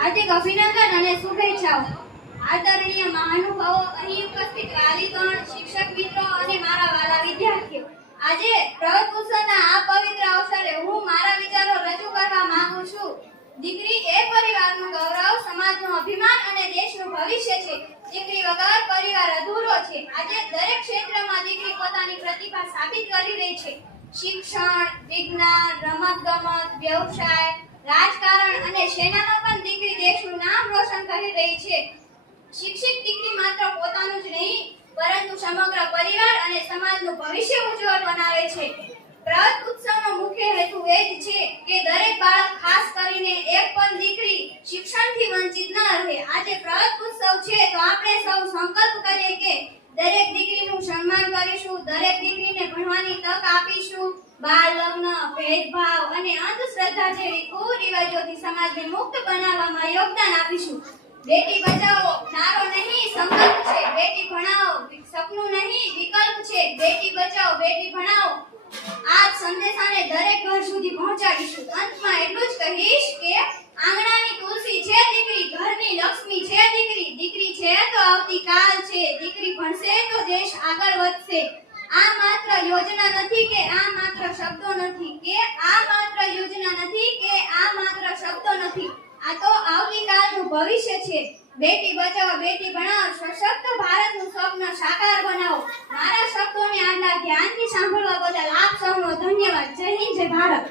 હાર્દિક અભિનંદન અને શુભેચ્છાઓ. આદરણીય મહાનુભાવો, અહીં ઉપસ્થિત વાલીગણ, શિક્ષક મિત્રો અને મારા વાલા વિદ્યાર્થીઓ, આજે પ્રવત ઉત્સવના આ પવિત્ર અવસરે હું મારા વિચારો રજૂ કરવા માંગુ છું. દીકરી એ પરિવારનું ગૌરવ, સમાજનું અભિમાન અને દેશનું ભવિષ્ય છે. દીકરી વગર પરિવાર અધૂરો છે. આજે દરેક ક્ષેત્રમાં દીકરી પોતાની પ્રતિભા સાબિત કરી રહી છે. શિક્ષણ, વિજ્ઞાન, રમતગમત, વ્યવસાય, રાજકારણ અને સેનામાં પણ દીકરી દેશનું નામ રોશન કરી રહી છે. શિક્ષિત દીકરી માત્ર પોતાનું જ નહીં પરંતુ સમગ્ર પરિવાર અને સમાજનું ભવિષ્ય ઉજ્જવળ બનાવે છે. પ્રવત ઉત્સવનો મુખ્ય હેતુ એ જ છે કે દરેક બાળક, ખાસ કરીને એક પણ દીકરી શિક્ષણથી વંચિત ન રહે. આજે પ્રવત ઉત્સવ છે તો આપણે સૌ સંકલ્પ કરીએ કે દરેક દીકરીનું સન્માન કરીશું, દરેક દીકરીને ભણવાની તક આપીશું, બાળ લગ્ન, ભેદભાવ અને અંધશ્રદ્ધા જેવી કુરિવાજોથી સમાજને મુક્ત બનાવવામાં યોગદાન આપીશું. બેટી બચાવો નારો નહીં, સંકલ્પ છે. બેટી ભણાવો સપનું નહીં, વિકલ્પ છે. બેટી બચાવો, બેટી ભણાવો આ સંદેશાને દરેક ઘર સુધી પહોંચાડીશું. અંતમાં એટલું જ કહીશ કે આંગણાની તુલસી છે દીકરી, ઘરની લક્ષ્મી છે દીકરી. દીકરી છે તો આવતીકાલ છે. દીકરી ભણશે તો દેશ આગળ વધશે. આ માત્ર યોજના નથી કે આ માત્ર શબ્દો નથી કે આ માત્ર યોજના નથી કે આ માત્ર શબ્દો નથી. આ તો આવતીકાલનું ભવિષ્ય છે. બેટી બચાવો, બેટી ભણાવો, સશક્ત ભારતનું સ્વપ્ન સાકાર બનાવો. મારા શબ્દોને આટલા ધ્યાનથી સાંભળવા બદલ આપ સૌનો ધન્યવાદ. જય હિન્દ, જય ભારત.